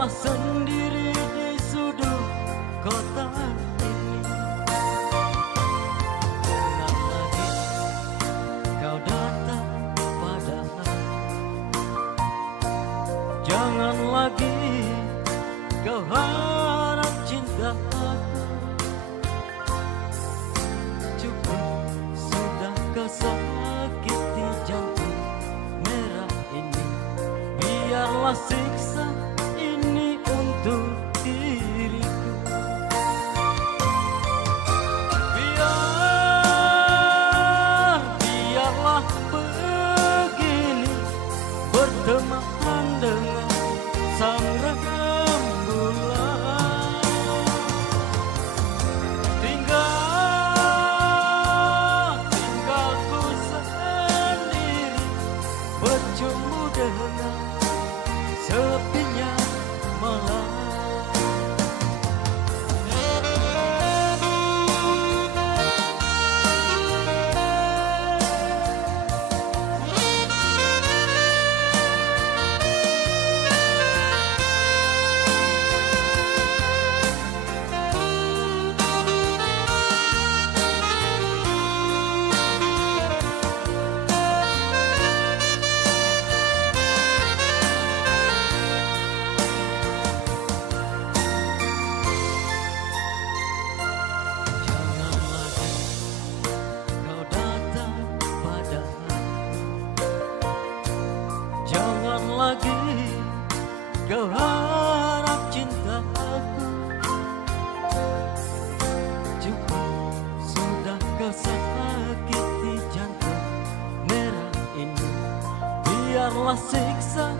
biarlah sendiri di sudut kota ini. Jangan lagi kau datang padaku, jangan lagi kau harap cinta aku. Cukup sudah kau sakiti jantung merah ini. Biarlah siksa ini untuk diriku. Biarlah begini, berteman dengan sang rembulan. Tinggalku sendiri, bercumbu dengan sepinya malam. Jangan lagi kau harap cinta aku. Cukup sudah kau sakiti jantung merah ini. Biarlah siksa